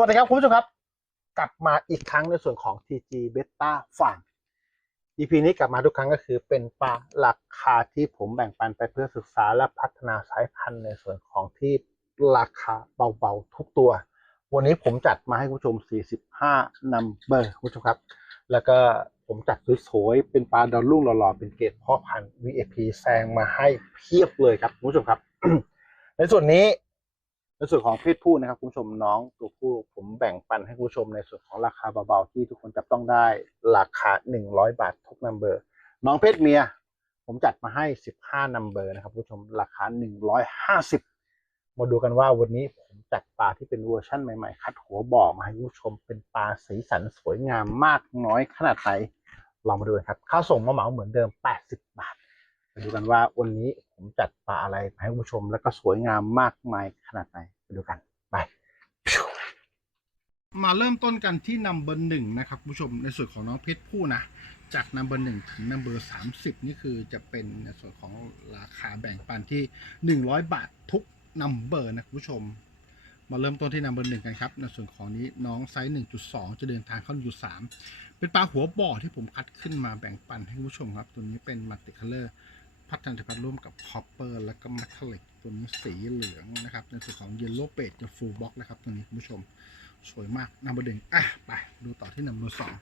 วัสดีครับคุณผู้ชมครับ กลับมาอีกครั้งในส่วนของ TG Beta Farm EP นี้กลับมาทุกครั้งก็คือเป็นปลาราคาที่ผมแบ่งปันไปเพื่อศึกษาและพัฒนาสายพันธุ์ในส่วนของที่ราคาเบาๆทุกตัว วันนี้ผมจัดมาให้คุณผู้ชม 45 number คุณผู้ชมครับ แล้วก็ผมจัดสวยๆเป็นปลาดาวรุ่งหล่อๆเป็นเกรดพ่อพันธุ์ VIP แซงมาให้เพียบเลยครับคุณผู้ชมครับ ในส่วนนี้ ในส่วนของเพศผู้นะครับคุณผู้ชมน้องตัวผู้ผมแบ่งปันให้คุณผู้ชมในส่วนของราคาเบาๆที่ทุกคนจับต้องได้ราคา 100 บาททุกนัมเบอร์ น้องเพศเมีย ผมจัดมาให้ 15นัมเบอร์นะครับคุณผู้ชมราคา 150 มาดูกันว่าวันนี้ผมจัดปลาที่เป็นเวอร์ชั่นใหม่ๆ คัดหัวบ่อมาให้คุณผู้ชมเป็นปลาสีสันสวยงามมากน้อยขนาดไหนลองมาดูกันครับค่าส่งมาเหมาเหมือนเดิม 80 บาทไปดูกันว่าวันนี้ ผมจัดปลาอะไรให้คุณผู้ชมแล้วก็สวยงามมากมายขนาดไหนไปดูกันไปมาเริ่มต้นกันที่นัมเบอร์หนึ่งนะครับผู้ชมในส่วนของน้องเพชรผู้นะ จากนัมเบอร์หนึ่งถึงนัมเบอร์สามสิบนี่คือจะเป็นในส่วนของราคาแบ่งปันที่หนึ่งร้อยบาททุกนัมเบอร์นะคุณผู้ชม มาเริ่มต้นที่นัมเบอร์หนึ่งกันครับ ในส่วนของนี้น้องไซส์หนึ่งจุดสองจะเดินทางเข้าอยู่สามเป็นปลาหัวบ่อที่ผมคัดขึ้นมาแบ่งปันให้ผู้ชมครับ ตัวนี้เป็นมัลติคัลเลอร์ พัฒนาพันร่วมกับคอปเปอร์แล้วก็มัทเล็กตัวนี้สีเหลืองนะครับ ในส่วนของเยลโล่เปดจะฟูลบ็อกนะครับ ตัวนี้คุณผู้ชมสวยมากนัมเบอร์หนึ่งอะ ไป ดูต่อที่นัมเบอร์สอง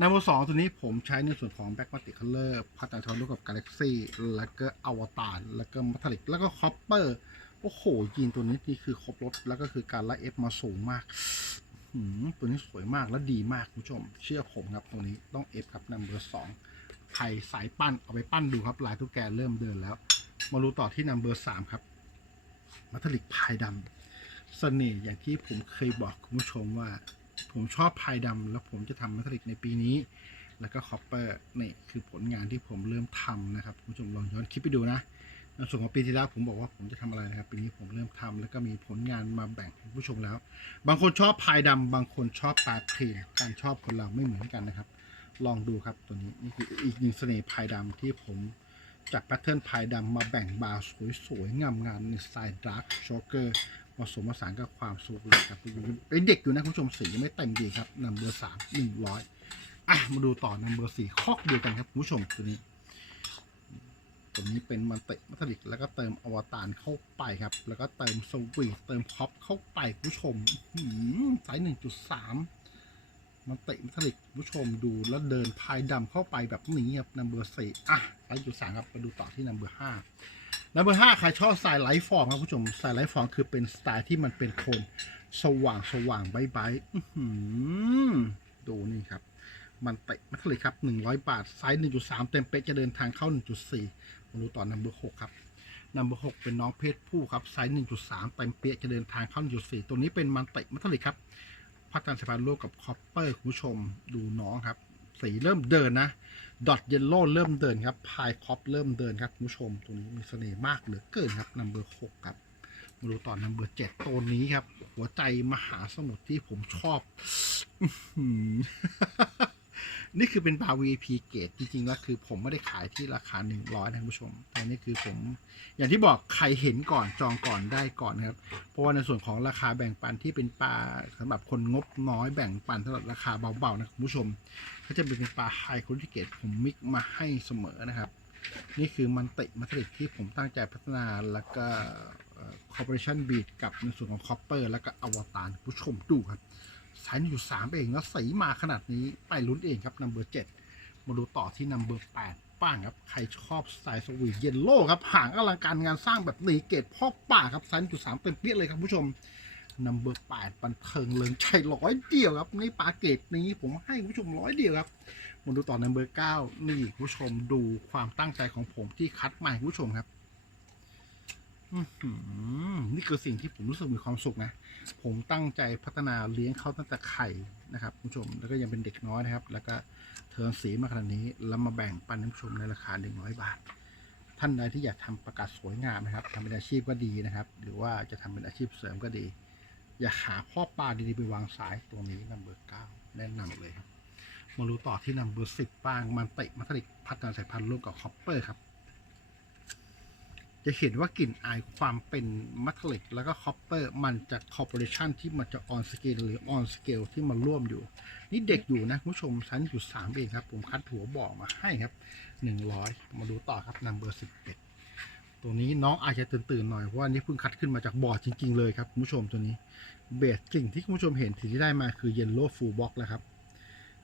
นัมเบอร์สองตัวนี้ผมใช้ในส่วนของแบ็กมัลติคัลเลอร์พัฒนาทอนร่วมกับกาแล็กซี่แล้วก็อวตารแล้วก็มัทเล็กแล้วก็คอปเปอร์โอ้โหยีนตัวนี้นี่คือครบรถแล้วก็คือการไล่เอฟมาสูงมากหืมตัวนี้สวยมากและดีมากคุณผู้ชม เชื่อผมครับตรงนี้ต้องเอฟครับนัมเบอร์สอง ใครสายปั้นเอาไปปั้นดูครับ ลายทุกแกเริ่มเดินแล้ว มารู้ต่อที่นัมเบอร์สามครับมัทลิกพายดำเสน่ห์อย่างที่ผมเคยบอกคุณผู้ชมว่า ผมชอบพายดำแล้วผมจะทำมัทลิกในปีนี้ แล้วก็คอปเปอร์นี่คือผลงานที่ผมเริ่มทำนะครับคุณผู้ชมลองย้อนคลิปไปดูนะในส่วนของปีที่แล้วผมบอกว่าผมจะทำอะไรนะครับปีนี้ผมเริ่มทำแล้วก็มีผลงานมาแบ่งให้ผู้ชมแล้ว บางคนชอบพายดำบางคนชอบตาเคลียการชอบคนเราไม่เหมือนกันนะครับ ลองดูครับตัวนี้นี่คืออีกหนึ่งเสน่ห์พายดำที่ผมจัดแพทเทิร์นพายดำมาแบ่งบาร์สวยๆ งามๆในสไตล์ดาร์กช็อกเกอร์ผสมผสานกับความสุขเลยครับเป็นเด็กอยู่นะคุณผู้ชมสียังไม่เต็มดีครับนัมเบอร์สามหนึ่งร้อยอะมาดูต่อนัมเบอร์สี่คอกเดียวกันครับคุณผู้ชมตัวนี้ตัวนี้เป็นมันเตะมัทลิกแล้วก็เติมอวตารเข้าไปครับ แล้วก็เติมสวีทเติมพ็อปเข้าไปคุณผู้ชมอื้อหือไซส์หนึ่งจุดสาม มันเตะมัทลิกผู้ชมดูแล้วเดินพายดำเข้าไปแบบนี้ครับนัมเบอร์สี่อะไลท์จุดสามครับมาดูต่อที่นัมเบอร์ห้านัมเบอร์ห้าใครชอบสไตล์ไลท์ฟองครับผู้ชมสไตล์ไลท์ฟองคือเป็นสไตล์ที่มันเป็นโทนสว่างสว่างใบใบดูนี่ครับ มันเตะมัทลิกครับหนึ่งร้อยบาทไซส์หนึ่งจุดสามเต็มเป๊ะจะเดินทางเข้าหนึ่งจุดสี่มาดูต่อนัมเบอร์หกครับนัมเบอร์หกเป็นน้องเพศผู้ครับไซส์หนึ่งจุดสามเต็มเป๊ะจะเดินทางเข้าหนึ่งจุดสี่ตัวนี้เป็นมันเตะมัทลิกครับ พักกาสะพานร่วมกับคอปเปอร์คุณผู้ชมดูน้องครับ สีเริ่มเดินนะดอทเยลโล่เริ่มเดินครับพายคอปเริ่มเดินครับคุณผู้ชมตัวนี้มีเสน่ห์มากเหลือเกินครับนัมเบอร์หกครับมาดูต่อนัมเบอร์เจ็ดตัวนี้ครับ หัวใจมหาสมุทรที่ผมชอบ นี่คือเป็นบาร์ VIP เกรดจริงๆแล้วคือผมไม่ได้ขายที่ราคา 100นะคุณผู้ชม แต่นี่คือผม อย่างที่บอกใครเห็นก่อนจองก่อนได้ก่อนนะครับ เพราะว่าในส่วนของราคาแบ่งปันที่เป็นปลาสำหรับคนงบน้อยแบ่งปันสำหรับราคาเบาๆนะคุณผู้ชมก็จะเป็นปลาไฮคุณทิเกตผมมิกมาให้เสมอนะครับ นี่คือมันติมัทริกที่ผมตั้งใจพัฒนาแล้วก็คอร์ปอเรชั่นบีดกับในส่วนของคอปเปอร์แล้วก็อวตารผู้ชมดูครับ สายอยู่สามเองแล้วสีมาขนาดนี้ไปลุ้นเองครับนัมเบอร์เจ็ดมาดูต่อที่นัมเบอร์แปดป้างครับ ใครชอบสายสวีทเยลโล่ครับห่างอลังการงานสร้างแบบนี้เกตพ่อป่าครับสายอยู่สามเต็มเปี้ยเลยครับผู้ชมนัมเบอร์แปดบันเทิงเลิงใจร้อยเดียวครับนี่ปาเกตนี้ผมให้ผู้ชมร้อยเดียวครับมาดูต่อนัมเบอร์เก้านี่ผู้ชมดูความตั้งใจของผมที่คัดมาให้ผู้ชมครับนี่คือสิ่งที่ผมรู้สึกมีความสุขนะ ผมตั้งใจพัฒนาเลี้ยงเขาตั้งแต่ไข่นะครับคุณผู้ชมแล้วก็ยังเป็นเด็กน้อยนะครับ แล้วก็เทิร์นสีมาขนาดนี้แล้วมาแบ่งปันให้ผู้ชมในราคา 100 บาท ท่านใดที่อยากทำประกาศสวยงามนะครับทำเป็นอาชีพก็ดีนะครับ หรือว่าจะทำเป็นอาชีพเสริมก็ดี อย่าหาพ่อปลาดีๆไปวางสายตัวนี้นัมเบอร์เก้าแนะนำเลยครับมารู้ต่อที่นัมเบอร์สิบปางมันเตะมัทลิกพัฒนาสายพันธุ์ร่วมกับคอปเปอร์ครับ จะเห็นว่ากลิ่นอายความเป็นมัทลิกแล้วก็คอปเปอร์มันจะคอร์ปอเรชันที่มันจะออนสเกลหรือออนสเกลที่มันร่วมอยู่ นี่เด็กอยู่นะคุณผู้ชมชั้นอยู่สามเองครับ ผมคัดหัวบอกมาให้ครับหนึ่งร้อยมาดูต่อครับนัมเบอร์สิบเอ็ดตัวนี้น้องอาจจะตื่นๆหน่อยเพราะว่านี่เพิ่งคัดขึ้นมาจากบอร์ดจริง ๆ เลยครับคุณผู้ชมตัวนี้เบสสิ่งที่คุณผู้ชมเห็นสิ่งที่ได้มาคือเยลโล่ฟูลบ็อกแล้วครับ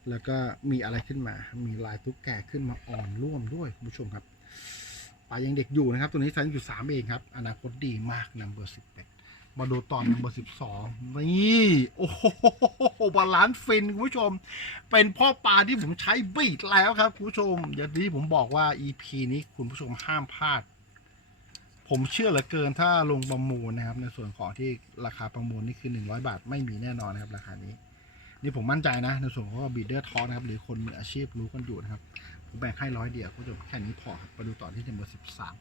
แล้วก็มีอะไรขึ้นมา มีลายตุ๊กแกขึ้นมาอ่อนร่วมด้วยคุณผู้ชมครับ ปลายังเด็กอยู่นะครับ ตัวนี้ไซส์อยู่สามเองครับ อนาคตดีมากนัมเบอร์สิบเอ็ดมาดูตอนนัมเบอร์สิบสองนี่ โอ้โหบาลานซ์ฟินคุณผู้ชม เป็นพ่อปลาที่ผมใช้บีดแล้วครับคุณผู้ชมอย่างที่ผมบอกว่า EP นี้คุณผู้ชมห้ามพลาด ผมเชื่อเหลือเกินถ้าลงประมูลนะครับ ในส่วนของที่ราคาประมูลนี่คือ100บาทไม่มีแน่นอนนะครับ ราคานี้ นี่ผมมั่นใจนะ ในส่วนของบีดเดอร์ทอนะครับหรือคนมืออาชีพรู้กันอยู่นะครับ ผมแบ่งให้ร้อยเดียวคุณผู้ชมแค่นี้พอครับมาดูต่อที่เบอร์สิบสาม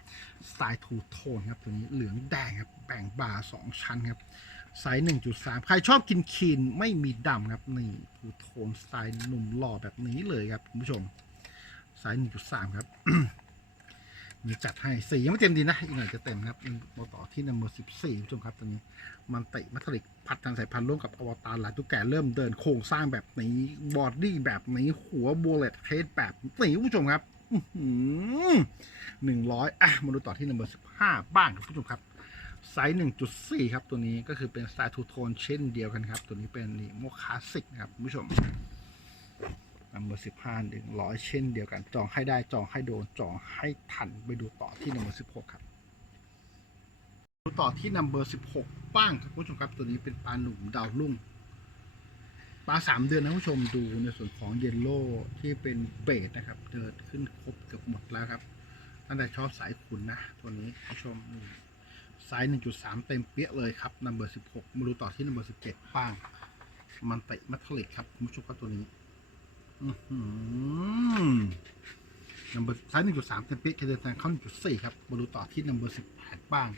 สไตล์ทูโทนครับตัวนี้เหลืองแดงครับแบ่งบาร์สองชั้นครับไซส์หนึ่งจุดสามใครชอบกินคีนไม่มีดำครับนี่ทูโทนสไตล์หนุ่มหล่อแบบนี้เลยครับคุณผู้ชมไซส์หนึ่งจุดสามครับ มีจัดให้สียังไม่เต็มดีนะ อีกหน่อยจะเต็มครับมาต่อที่นัมเบอร์สิบสี่ผู้ชมครับตัวนี้ มันเติมัทริกพัดทางสายพันธุ์ร่วมกับอวตารหลายตุ๊กแกเริ่มเดินโครงสร้างแบบนี้ บอดดี้แบบนี้ หัวโบเลตเฮดแบบนี้ผู้ชมครับหนึ่งร้อยอะ มาดูต่อที่นัมเบอร์สิบห้าบ้างครับผู้ชมครับไซส์หนึ่งจุดสี่ครับ ตัวนี้ก็คือเป็นสไตล์ทูโทนเช่นเดียวกันครับ ตัวนี้เป็นนี่โมคาสิกนะครับ ผู้ชม นัมเบอร์สิบห้าหนึ่งร้อยเช่นเดียวกัน จองให้ได้จองให้โดนจองให้ทันไปดูต่อที่นัมเบอร์สิบหกครับดูต่อที่นัมเบอร์สิบหกบ้างครับคุณผู้ชมครับตัวนี้เป็นปลาหนุ่มดาวรุ่งปลาสามเดือนนะผู้ชมดูในส่วนของเยลโล่ที่เป็นเบสนะครับเดินขึ้นครบเกือบหมดแล้วครับตั้งแต่ชอบสายขุนนะ ตัวนี้ผู้ชมนี่ไซส์หนึ่งจุดสามเต็มเปี้ยเลยครับนัมเบอร์สิบหกมาดูต่อที่นัมเบอร์สิบเจ็ดบ้าง มันเตะมัทลิกครับคุณผู้ชมครับตัวนี้ นัมเบอร์ไซส์หนึ่งจุดสามเต็มเปี้ยจะเดินทางเข้าหนึ่งจุดสี่ครับมาดูต่อที่นัมเบอร์สิบแปดบ้าง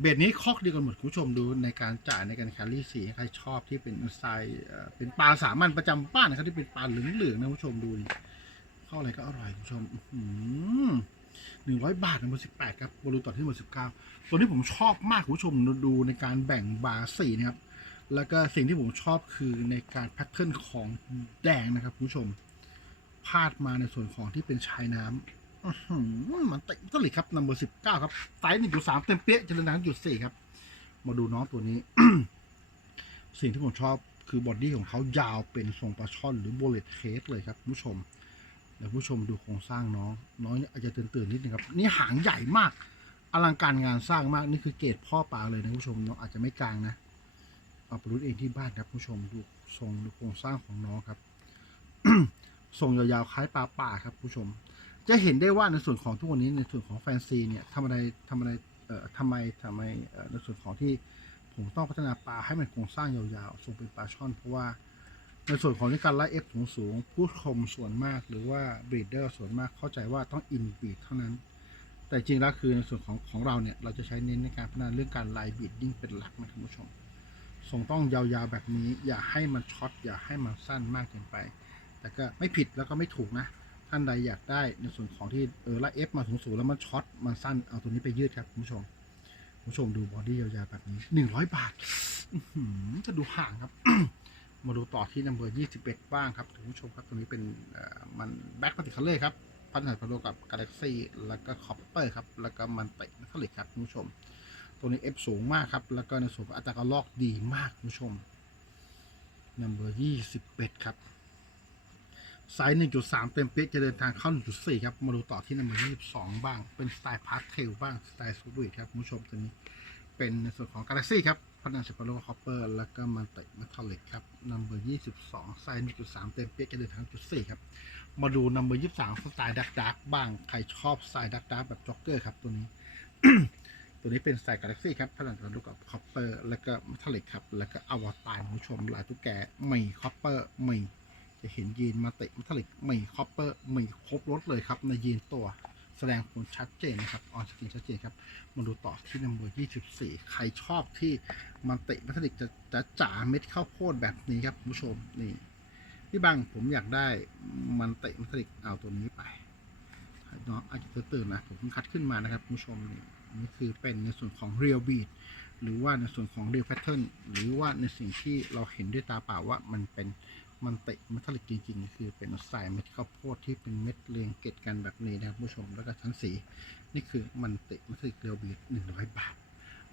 เบสนี้คอกดียวกันหมดคุณผู้ชมดูในการจ่ายในการแคลรี่สีใครชอบที่เป็นไตล์เป็นปลาสามัญประจำบ้านนะครับที่เป็นปลาเหลืองๆนะคุณผู้ชมดูข้าอะไรก็อร่อยคุณผู้ชมหนึ่งร้อยบาทในเบอร์สิบแปดครับบอลูต่อที่เบอร์สิบเก้าตัวนี้ผมชอบมากคุณผู้ชมดูในการแบ่งบาร์สีนะครับ แล้วก็สิ่งที่ผมชอบคือในการแพทเทิร์นของแดงนะครับคุณผู้ชมพาดมาในส่วนของที่เป็นชายน้ำมันเตะก็เลยครับนัมเบอร์สิบเก้าครับไซส์หนึ่งจุดสามเต็มเปี้ยเจริญนังจุดสี่ครับ มาดูน้องตัวนี้ สิ่งที่ผมชอบคือบอดี้ของเขายาวเป็นทรงปลาช่อนหรือโบเลตเคสเลยครับผู้ชมเดี๋ยวผู้ชมดูโครงสร้างน้อง น้องอาจจะตื่นๆนิดนึงครับ นี่หางใหญ่มาก อลังการงานสร้างมาก นี่คือเกรดพ่อปลาเลยนะผู้ชมน้องอาจจะไม่กลางนะ เอาไปรู้เองที่บ้านครับผู้ชมดูทรงดูโครงสร้างของน้องครับทรงยาวๆคล้ายปลาป่าครับผู้ชม จะเห็นได้ว่าในส่วนของทุกวันนี้ในส่วนของแฟนซีเนี่ยทำอะไรทำอะไรเอ่อทำไมทำไมเอ่อในส่วนของที่ผมต้องพัฒนาปลาให้มันโครงสร้างยาวๆทรงเป็นปลาช่อน เพราะว่าในส่วนของการไล่เอฟสูงสูงๆผู้ชมส่วนมากหรือว่าบรีดเดอร์ส่วนมากเข้าใจว่าต้องอินบีดเท่านั้น แต่จริงแล้วคือในส่วนของของเราเนี่ยเราจะใช้เน้นในการพัฒนาเรื่องการไล่บีดดิ้งเป็นหลักนะคุณผู้ชม ทรงต้องยาวๆแบบนี้ อย่าให้มันช็อตอย่าให้มันสั้นมากเกินไป แต่ก็ไม่ผิดแล้วก็ไม่ถูกนะ ท่านใดอยากได้ในส่วนของที่เออล่เอฟมาสูงๆแล้วมันช็อตมันสั้นเอาตัวนี้ไปยืดครับคุณผู้ชมคุณผู้ชมดูบอดี้ยาวๆแบบนี้หนึ่งร้อยบาทจะดูห่างครับ มาดูต่อที่นัมเบอร์ยี่สิบเอ็ดบ้างครับคุณผู้ชมครับตัวนี้เป็นมันแบ็คพาติคัลเลอร์ครับพันธุ์พันธุ์กับกาแล็กซี่แล้วก็คอปเปอร์ครับแล้วก็มันเตะนักลิกครับคุณผู้ชม ตัวนี้เอฟสูงมากครับ แล้วก็ในส่วนของอัตราการลอกดีมากคุณผู้ชมนัมเบอร์ยี่สิบเอ็ดครับไซส์1.3เต็มเป๊ะจะเดินทางเข้า1.4ครับ มาดูต่อที่นัมเบอร์22บ้าง เป็นสไตล์พาสเทลบ้าง สไตล์ซูบิทครับคุณผู้ชมตัวนี้ เป็นในส่วนของ Galaxy ครับพัฒนาเฉพาะโลคอปเปอร์ แล้วก็มันเตะมาทัลเลตครับนัมเบอร์22ไซส์1.3เต็มเป๊ะจะเดินทาง1.4ครับ มาดูนัมเบอร์23สไตล์ดักดักบ้าง ใครชอบสไตล์ดักดักแบบจ็อกเกอร์ครับตัวนี้ ตัวนี้เป็นสไตล์ Galaxy ครับพัฒนาเฉพาะโลกกับคอปเปอร์แล้วก็มทัลเลตครับ แล้วก็อวตารคุณผู้ชมหลายตุ๊กแกมีคอปเปอร์มีจะเห็นยีนมาเตะมัทลิกไม่คอปเปอร์ไม่ครบรถเลยครับในยีนตัวแสดงผลชัดเจนนะครับออนสกรีนชัดเจนครับ มาดูต่อที่นัมเบอร์24 ใครชอบที่มันเตะมัทลิกจะจะจ๋าเม็ดข้าวโพดแบบนี้ครับคุณผู้ชมนี่พี่บังผมอยากได้มันเตะมัทลิกเอาตัวนี้ไปเนาะอาจจะตื่นนะผมคัดขึ้นมานะครับคุณผู้ชมนี่ นี่คือเป็นในส่วนของ real beat หรือว่าในส่วนของ real pattern หรือว่าในสิ่งที่เราเห็นด้วยตาเปล่าว่ามันเป็นมันเตะมัทลิกจริงๆ คือเป็นสายเม็ดข้าวโพดที่เป็นเม็ดเรียงเกตกันแบบนี้นะครับผู้ชมแล้วก็ชั้นสีนี่คือมันเตะมัทลิกเรียลบีทหนึ่งร้อยบาท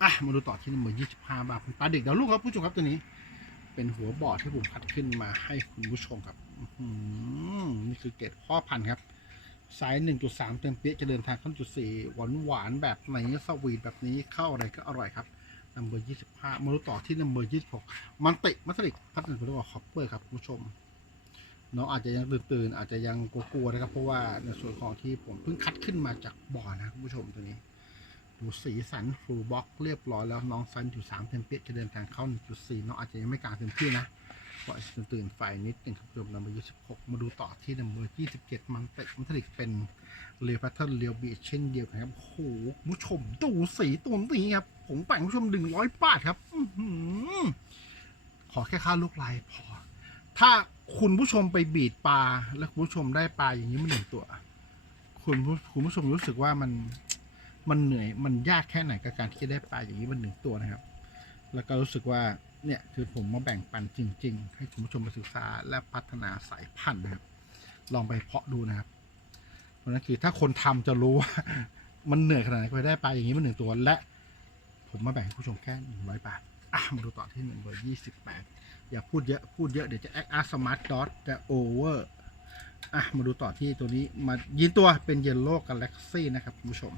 อะมาดูต่อที่นัมเบอร์ยี่สิบห้าบาทปลาเด็กดาวลูกครับผู้ชมครับตัวนี้ เป็นหัวบอร์ดที่ผมคัดขึ้นมาให้คุณผู้ชมครับนี่คือเกรดพ่อพันธุ์ครับ ส์หนึ่งจุดสามเต็มเปี้ยจะเดินทางเข้าจุดสี่หวานหวานๆแบบไหนสวีทแบบนี้เข้าอะไรก็อร่อยครับนัมเบอร์ยี่สิบห้ามาดูต่อที่นัมเบอร์ยี่สิบหกมันติมัสลิกพัฒนาเป็นว่าคอปเปอร์ครับคุณผู้ชมน้องอาจจะยังตื่นๆอาจจะยังกลัวๆนะครับ เพราะว่าในส่วนของที่ผมเพิ่งคัดขึ้นมาจากบ่อนะคุณผู้ชมตัวนี้ ดูสีสันฟูลบ็อกเรียบร้อยแล้วน้องซันอยู่สามเทมเปียจะเดินทางเข้า1.4น้องอาจจะยังไม่กลางเต็มที่นะ เพราะอาจจะตื่นไฟนิดหนึงครับคุณผู้ชมนัมเบอร์26มาดูต่อที่นัมเบอร์27มันเตะมันผลิตเป็นเรียวแพทเทิร์นเรียวบีเช่นเดียวกันครับโอ้โหผู้ชมดูสีตัวนี้ครับ ผมแบ่งผู้ชม100บาทครับขอแค่ค่าลูกลายพอ ถ้าคุณผู้ชมไปบีดปลา แล้วคุณผู้ชมได้ปลาอย่างนี้มาหนึ่งตัว คุณผู้คุณผู้ชมรู้สึกว่ามันมันเหนื่อยมันยากแค่ไหนกับการที่จะได้ปลาอย่างนี้มันหนึ่งตัวนะครับ แล้วก็รู้สึกว่า เนี่ยคือผมมาแบ่งปันจริง ๆ ให้คุณผู้ชมไปศึกษาและพัฒนาสายพันธุ์นะครับ ลองไปเพาะดูนะครับเพราะนั้นคือถ้าคนทำจะรู้ว่ามันเหนื่อยขนาดไหนกว่าจะได้ปลาอย่างนี้มันหนึ่งตัวและ ผมมาแบ่งให้ผู้ชมแค่หนึ่งร้อยบาทอะมาดูต่อที่หนึ่งเบอร์ยี่สิบแปดอย่าพูดเยอะพูดเยอะเดี๋ยวจะแอคอาร์สมาร์ทดอทจะโอเวอร์อะมาดูต่อที่ตัวนี้มายินตัวเป็นเยลโล่กาแล็กซี่นะครับคุณผู้ชม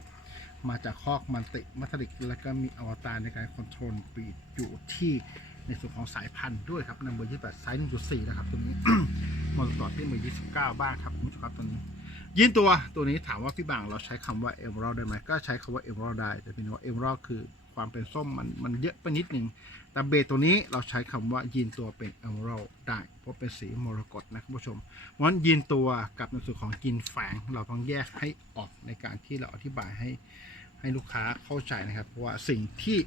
มาจากคอกมันติมัทริก แล้วก็มีอวตารในการคอนโทรลปีดอยู่ที่ ในส่วนของสายพันธุ์ด้วยครับนัมเบอร์ยี่สิบแปดไซส์หนึ่งจุดสี่นะครับตัวนี้มาดูต่อที่เบอร์ยี่สิบเก้าบ้างครับคุณผู้ชมครับตัวนี้ยินตัวตัวนี้ถามว่าพี่บางเราใช้คำว่าเอ r ม d ได้ไหมก็ใช้คำว่าเอ r ม d ได้ แต่เป็นว่าเอ r ม d คือความเป็นส้มมันมันเยอะไปนิดนึงแต่เบสตัวนี้เราใช้คำว่ายีนตัวเป็นเอ r ม d ได้ เพราะเป็นสีมรกตนะคุณผู้ชมเพราะฉะนั้นยีนตัวกับในส่วนของยีนแฝงเราต้องแยกให้ออกในการที่เราอธิบายให้ให้ลูกค้าเข้าใจนะครับ เพราะว่าสิ่งที่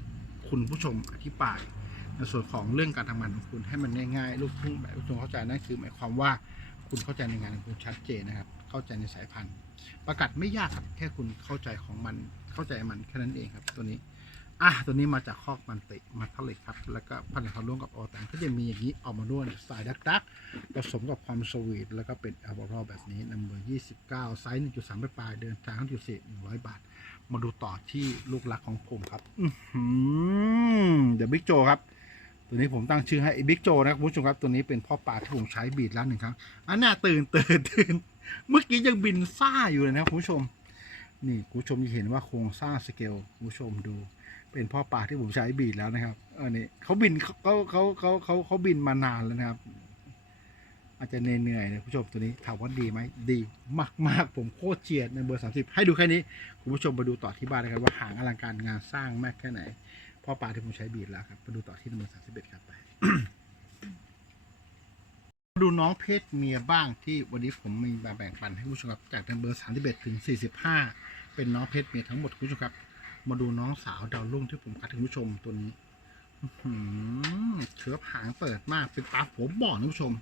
คุณผู้ชมอธิบาย ในส่วนของเรื่องการทำงานของคุณให้มันง่ายๆ ลูกทุ่งแบบทุ่งเข้าใจนั่นคือ หมายความว่าคุณเข้าใจในงานของคุณชัดเจนนะครับ เข้าใจในสายพันธุ์ ประกาศไม่ยากครับแค่คุณเข้าใจของมันเข้าใจมันแค่นั้นเองครับ ตัวนี้อะตัวนี้มาจากคอกมันติมาทะเลครับ แล้วก็พันธุ์เขาร่วมกับออตังก็จะมีอย่างนี้ออกมาด้วยสไตล์ดักดักผสมกับความสวีทแล้วก็เป็นแอลบอรอแบบนี้นัมเบอร์ยี่สิบเก้าไซส์หนึ่งจุดสามปลายเดินทางจุดสี่หนึ่งร้อยบาท มาดูต่อที่ลูกรักของผมครับ อืเดี๋ยวบิ๊กโจครับ ตัวนี้ผมตั้งชื่อให้บิ๊กโจนะครับคุณผู้ชมครับตัวนี้เป็นพ่อปลาที่ผมใช้บีดแล้วหนึ่งครั้งอันน่าตื่นตื่นตื่นเมื่อกี้ยังบินซ่าอยู่เลยนะครับคุณผู้ชม นี่คุณผู้ชมจะเห็นว่าโครงสร้างสเกลคุณผู้ชมดู เป็นพ่อปลาที่ผมใช้บีดแล้วนะครับอันนี้เขาบินเขาเขาเขาเขาเขาบินมานานแล้วนะครับ อาจจะเหนื่อยๆนะคุณผู้ชมตัวนี้ถามว่าดีไหมดีมากๆผมโคตรเจียดในเบอร์สามสิบให้ดูแค่นี้คุณผู้ชมไปดูต่อที่บ้านนะครับว่าหางอลังการงานสร้างมากแค่ไหน พ่อปลาที่ผมใช้บีดแล้วครับไปดูต่อที่เบอร์สามสิบเอ็ดครับไปดูน้องเพศเมียบ้างที่วันนี้ผมมีมาแบ่งปันให้ผู้ชมครับจากเบอร์31ถึง45เป็นน้องเพศเมียทั้งหมดคุณผู้ชมครับ มาดูน้องสาวดาวรุ่งที่ผมคัดถึงผู้ชมตัวนี้เชือบหางเปิดมากเป็นตาหัวบ่อนะผู้ชม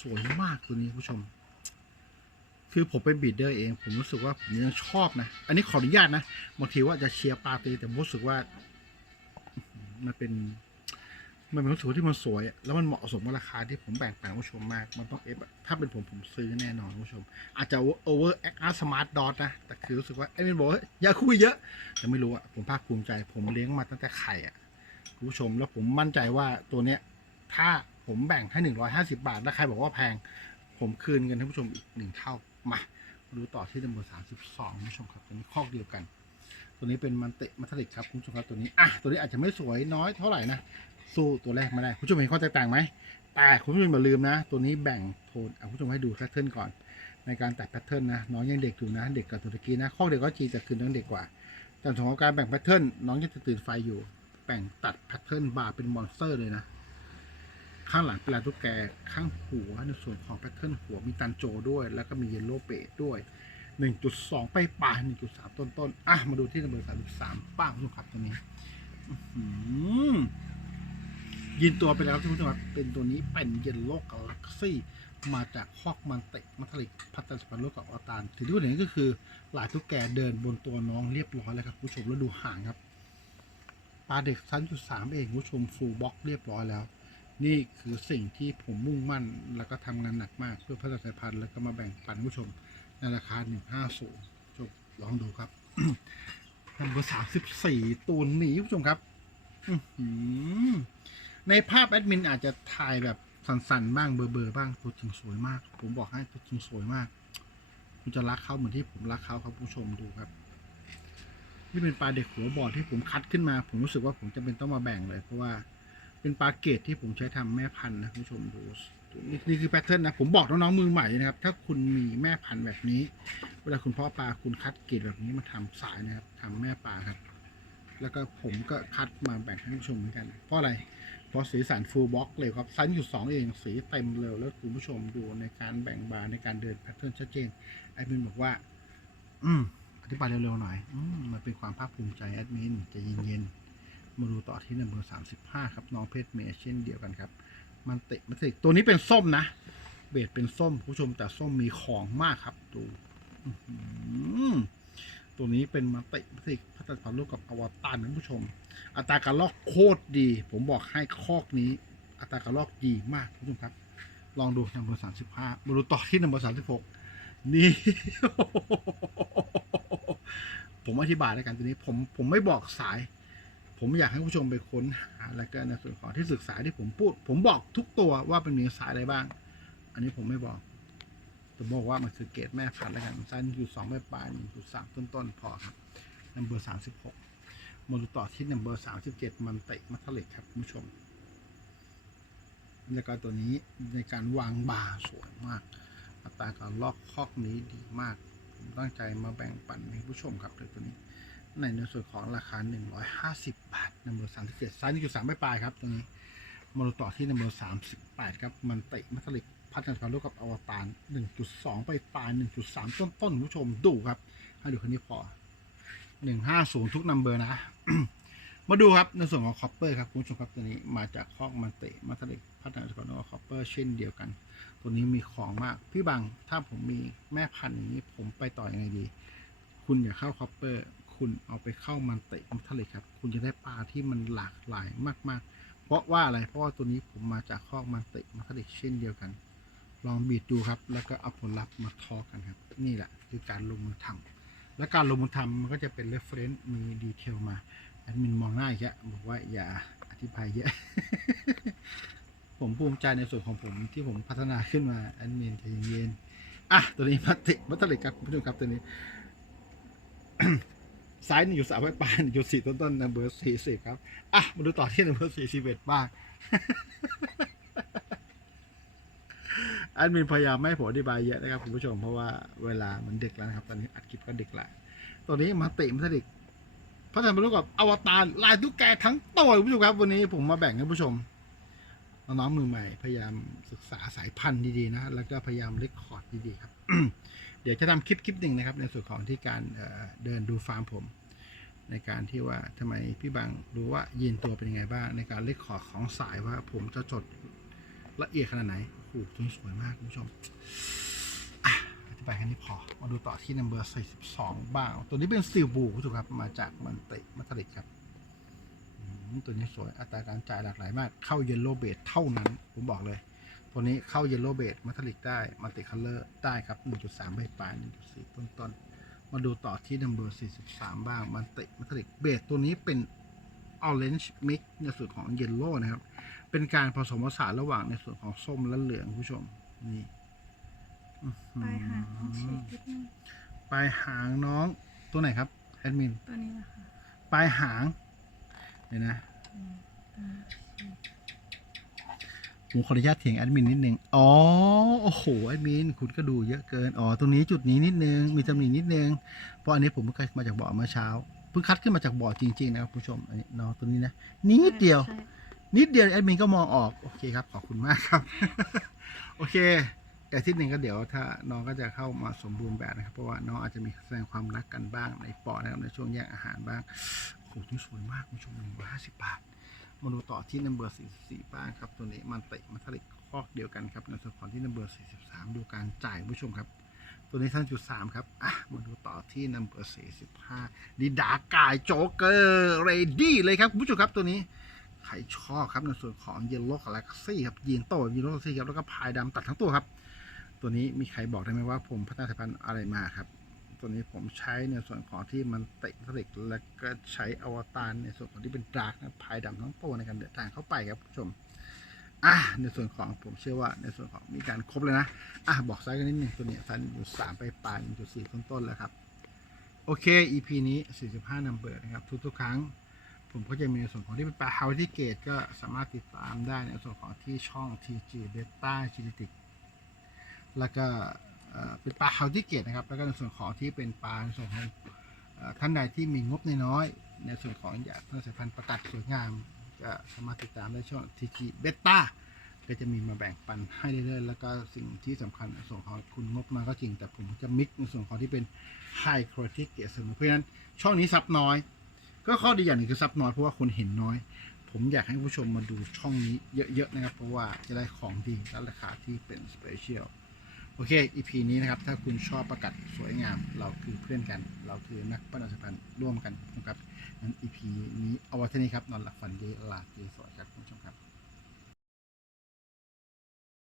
สวยมากตัวนี้ผู้ชม คือผมเป็นบีดเดอร์เอง ผมรู้สึกว่าผมยังชอบนะ อันนี้ขออนุญาตนะบางทีว่าจะเชียร์ปาตีแต่ผมรู้สึกว่า มันเป็น มันเป็นรู้สึกว่าที่มันสวยอะแล้วมันเหมาะสมกับราคาที่ผมแบ่งปันผู้ชมมาก มันต้องเอฟถ้าเป็นผมผมซื้อแน่นอนผู้ชม อาจจะโอเวอร์แอคอาร์สมาร์ทดอทนะ แต่คือรู้สึกว่าไอ้นี่บอกอย่าคุยเยอะ แต่ไม่รู้อะผมภาคภูมิใจ ผมเลี้ยงมาตั้งแต่ไข่อะคุณผู้ชม แล้วผมมั่นใจว่าตัวเนี้ย ถ้าผมแบ่งให้หนึ่งร้อยห้าสิบาท แล้วใครบอกว่าแพง ผมคืนเงินให้ผู้ชมอีกหนึ่งเท่า มา ดูต่อที่นัมเบอร์สามสิบสองผู้ชมครับตัวนี้คอเดียวกัน ตัวนี้เป็นมันเตะมัทลิกครับคุณผู้ชมครับตัวนี้อะตัวนี้อาจจะไม่สวยน้อยเท่าไหร่นะสู้ตัวแรกไม่ได้คุณผู้ชมเห็นข้อแตกต่างไหมแต่คุณผู้ชมอย่าลืมนะ ตัวนี้แบ่งโทนเอาคุณผู้ชมให้ดูแพทเทิร์นก่อน ในการตัดแพทเทิร์นนะน้องยังเด็กอยู่นะเด็กกับตัวตะกี้นะข้อเด็กก็จีแต่คือน้องเด็กกว่าแต่ของการแบ่งแพทเทิร์นน้องยังจะตื่นไฟอยู่แบ่งตัดแพทเทิร์นบาร์เป็นมอนสเตอร์เลยนะข้างหลังเป็นลายตุ๊กแกข้างหัวในส่วนของแพทเทิร์นหัวมีตันโจด้วย แล้วก็มีเยลโล่เปดด้วย 1.2 ไปปลา1.3 ต้นต้นอะ มาดูที่นัมเบอร์33ป้างคุณผู้ชมครับตัวนี้ยินตัวไปแล้วที่คุณผู้ชมครับเป็นตัวนี้เป็นเยลโล่กาแล็กซี่ มาจากคอกมันเตะมัทลิกพัฒนาสัมพันธ์ร่วมกับอตารถือที่เห็นก็คือหลายทุกแกเดินบนตัวน้องเรียบร้อยแล้วครับผู้ชมแล้วดูห่างครับปลาเด็กชั้นจุดสามเองผู้ชมฟูลบ็อกเรียบร้อยแล้ว นี่คือสิ่งที่ผมมุ่งมั่นแล้วก็ทำงานหนักมากเพื่อพัฒนาสายพันธุ์แล้วก็มาแบ่งปันผู้ชม ในราคา150ชมลองดูครับนัมเบอร์สามสิบสี่ตัวนี้ผู้ชมครับในภาพแอดมินอาจจะถ่ายแบบสั่นๆบ้างเบอร์ๆบ้างตัวจริงสวยมาก ผมบอกให้ตัวจริงสวยมาก คุณจะรักเขาเหมือนที่ผมรักเขาครับผู้ชมดูครับนี่เป็นปลาเด็กหัวบอดที่ผมคัดขึ้นมา ผมรู้สึกว่าผมจะเป็นต้องมาแบ่งเลย เพราะว่าเป็นปลาเกตที่ผมใช้ทำแม่พันธุ์นะผู้ชมดู นี่นี่คือแพทเทิร์นนะ ผมบอกน้องๆมือใหม่นะครับ ถ้าคุณมีแม่พันธุ์แบบนี้ เวลาคุณเพาะปลาคุณคัดเกรดแบบนี้มาทำสายนะครับทำแม่ปลาครับ แล้วก็ผมก็คัดมาแบ่งให้ผู้ชมเหมือนกัน เพราะอะไร เพราะสีสันฟูลบล็อกเลยครับไซส์อยู่สองเองสีเต็มเลยแล้วคุณผู้ชมดูในการแบ่งบาในการเดินแพทเทิร์นชัดเจนแอดมินบอกว่า อืมอธิบายเร็วๆหน่อยอืมมันเป็นความภาคภูมิใจแอดมินใจะเย็นๆมาดูต่อที่นัมเบอร์สามสิบห้าครับน้องเพชรเมย์เช่นเดียวกันครับ มันเตะมันเตะตัวนี้เป็นส้มนะ เบสเป็นส้มผู้ชมแต่ส้มมีของมากครับ ดูตัวนี้เป็นมาเตะมาเตะพัฒนาพันธุ์ร่วมกับอวตารนะผู้ชม อัตราการลอกโคตรดี ผมบอกให้คอกนี้ อัตราการลอกดีมากผู้ชมครับ ลองดูนัมเบอร์สามสิบห้ามาดูต่อที่นัมเบอร์สามสิบหกนี่ผมอธิบายแล้วกันตัวนี้ ผมผมไม่บอกสาย ผมอยากให้ผู้ชมไปค้นหาแล้วก็ในส่วนของที่ศึกษาที่ผมพูด ผมบอกทุกตัวว่ามันมีสายอะไรบ้าง อันนี้ผมไม่บอกผมบอกว่ามันคือเกรดแม่พันธุ์แล้วกันไซส์อยู่สองแม่ปลายหนึ่งจุดสามต้นๆพอครับนัมเบอร์สามสิบหกมาดูต่อที่นัมเบอร์สามสิบเจ็ดมันเตะมัทเล็กครับผู้ชม แล้วก็ตัวนี้ในการวางบาร์สวยมาก อัตราการลอกคอกนี้ดีมาก ผมตั้งใจมาแบ่งปันให้ผู้ชมครับโดยตัวนี้ ในในส่วนของราคา 150 บาทนัมเบอร์37ไซส์1.3ไม่ปลายครับตัวนี้มาดูต่อที่นัมเบอร์38 ครับ มันเตะมัทลิกพัฒนาการร่วมกับอวตาร 1.2 ไปปลาย 1.3 ต้นต้นผู้ชมดูครับให้ดูคันนี้พอ 150 ทุกนัมเบอร์นะ มาดูครับในส่วนของคอปเปอร์ครับคุณผู้ชมครับตัวนี้มาจากคอกมันเตะมัทลิกพัฒนาการร่วมกับคอปเปอร์เช่นเดียวกัน ตัวนี้มีของมาก พี่บังถ้าผมมีแม่พันธุ์อย่างนี้ผมไปต่ออยังไงดี คุณอย่าเข้าคอปเปอร์ คุณเอาไปเข้ามันเตะมันทะเลครับ คุณจะได้ปลาที่มันหลากหลายมากๆ เพราะว่าอะไร เพราะว่าตัวนี้ผมมาจากคอกมันเตะมันทะเลเช่นเดียวกัน ลองบีดดูครับ แล้วก็เอาผลลัพธ์มาทอกันครับ นี่แหละคือการลงมือทำและการลงมือทำมันก็จะเป็นเรฟเฟรนซ์มีดีเทลมาแอดมินมองหน้าอีกแล้วบอกว่าอย่าอธิบายเยอะ ผมภูมิใจในส่วนของผมที่ผมพัฒนาขึ้นมาแอดมินใจเย็นๆอะตัวนี้มาติมัตลิกครับคุณผู้ชมครับตัวนี้ ซ้ายหนึ่งจุดสามไปปลายหนึ่งจุดสี่ต้นต้นนัมเบอร์สี่สิบครับ อะ มาดูต่อที่นัมเบอร์สี่สิบเอ็ดบ้างแอดมินพยายามไม่ผมอธิบายเยอะนะครับคุณผู้ชมเพราะว่าเวลามันดึกแล้วนะครับ ตอนนี้อัดคลิปก็ดึกแล้วตัวนี้มาติมัตลิกพัฒนาร่วมกับอวตารลายตุ๊กแกทั้งตัวคุณผู้ชมครับ วันนี้ผมมาแบ่งให้ผู้ชมน้องมือใหม่ พยายามศึกษาสายพันธุ์ดีๆนะ แล้วก็พยายามเลคคอร์ดดีๆครับ เดี๋ยวจะทำคลิปคลิปหนึ่งนะครับ ในส่วนของที่การเเดินดูฟาร์มผม ในการที่ว่าทำไมพี่บังรู้ว่ายีนตัวเป็นยังไงบ้าง ในการเลคคอร์ดของสายว่าผมจะจดละเอียดขนาดไหนโอ้โหตัวนี้สวยมากคุณผู้ชมอธิบายแค่นี้พอ มาดูต่อที่นัมเบอร์42บ้าง ตัวนี้เป็นซิลบูถูกครับ มาจากมันเตะมัตลิกครับตัวนี้สวยอัตราการจ่ายหลากหลายมาก เข้าเยลโลเบดเท่านั้น ผมบอกเลย ตัวนี้เข้าเยลโล่เบดมัทลิกได้มัลติคัลเลอร์ได้ครับ 1.3ใบปลาย1.4 ต้นต้นๆมาดูต่อที่นัมเบอร์43 บ้างมันติมัทลิกเบดตัวนี้เป็น Orange Mix ในส่วนของเยลโล่นะครับ เป็นการผสมผสานระหว่างในส่วนของส้มและเหลืองคุณผู้ชม นี่อื้อหืปลายหางต้องฉีกนิดนึงปลายหางน้องตัวไหนครับแอดมินตัวนี้นะคะปลายหาง เดี๋ยวนะ อืมตัวนี้ฉีก ผมขออนุญาตเถียงแอดมินนิดนึง อ๋อ โอ้โห แอดมิน คุณก็ดูเยอะเกิน อ๋อ ตรงนี้จุดนี้นิดนึง มีตำหนินิดนึง เพราะอันนี้ผมเพิ่งคัดมาจากบ่อเมื่อเช้า เพิ่งคัดขึ้นมาจากบ่อจริง ๆ นะครับคุณผู้ชมอันนี้น้องตัวนี้นะ นิดเดียวใช่นิดเดียวแอดมินก็มองออก โอเคครับ ขอบคุณมากครับ โอเคแต่อาที่หนึ่งก็เดี๋ยวถ้าน้องก็จะเข้ามาสมบูรณ์แบบนะครับ เพราะว่าน้องอาจจะมีแสดงความรักกันบ้างในปอนะครับในช่วงแยกอาหารบ้างโอ้โหนี่สวยมากคุณผู้ชมหนึ่งร้อยห้าสิบบาท มาดูต่อที่นัมเบอร์44บ้างครับ ตัวนี้มันเตะมันทะลิกคอกเดียวกันครับในส่วนของที่นัมเบอร์43 ดูการจ่ายผู้ชมครับ ตัวนี้ท่านจุดสามครับอะมาดูต่อที่นัมเบอร์45ดีดากายโจ๊กเกอร์เรดี้เลยครับผู้ชมครับตัวนี้ใครชอบครับในส่วนของเยลโล่กาแล็กซี่ครับยีนโต้ยีนโล่กาแล็กซี่ครับแล้วก็พายดำตัดทั้งตัวครับ ตัวนี้มีใครบอกได้ไหมว่าผมพัฒนาสายพันธุ์อะไรมาครับ ตัวนี้ผมใช้ในส่วนของที่มันเตะทะเลกแล้วก็ใช้อวตารในส่วนของที่เป็นดาร์กนะพายดำทั้งตัวในการเดินทางเข้าไปครับคุณผู้ชมอะในส่วนของผมเชื่อว่าในส่วนของมีการครบเลยนะอะบอกไซส์กันนิดนึงตัวนี้ไซส์อยู่สามไปปลายจุดสี่ต้นต้นแล้วครับ โอเค EP นี้ 45นัมเบอร์นะครับ ทุกๆครั้ง ผมก็จะมีในส่วนของที่เป็นปลา h o w ที่เกตก็สามารถติดตามได้ในส่วนของที่ช่อง TG Beta g e n e t i c แล้วก็ เป็นปลา h o w ที่เกตนะครับ แล้วก็ในส่วนของที่เป็นปลาในส่วนของท่านใดที่มีงบน้อย ในส่วนของอยากเพิ่มสายพันธุ์ประกัดสวยงามก็สามารถติดตามได้ช่อง TG Beta ก็จะมีมาแบ่งปันให้เรื่อยๆ แล้วก็สิ่งที่สำคัญส่วนของคุณงบมาก็จริง แต่ผมจะมิกในส่วนของที่เป็น High Quality เกรดเสมอเพราะฉะนั้นช่องนี้ซับน้อย ก็ข้อดีอย่างหนึ่งคือซับน้อยเพราะว่าคนเห็นน้อย ผมอยากให้ผู้ชมมาดูช่องนี้เยอะๆนะครับ เพราะว่าจะได้ของดีและราคาที่เป็นสเปเชียล โอเค EP นี้นะครับ ถ้าคุณชอบประกัดสวยงาม เราคือเพื่อนกัน เราคือนักปั้นอัศพันธ์ร่วมกันนะครับงั้น EP นี้เอาไว้เท่านี้ครับ นอนหลับฝันดีลาตีสวัสดีครับคุณผู้ชมครับ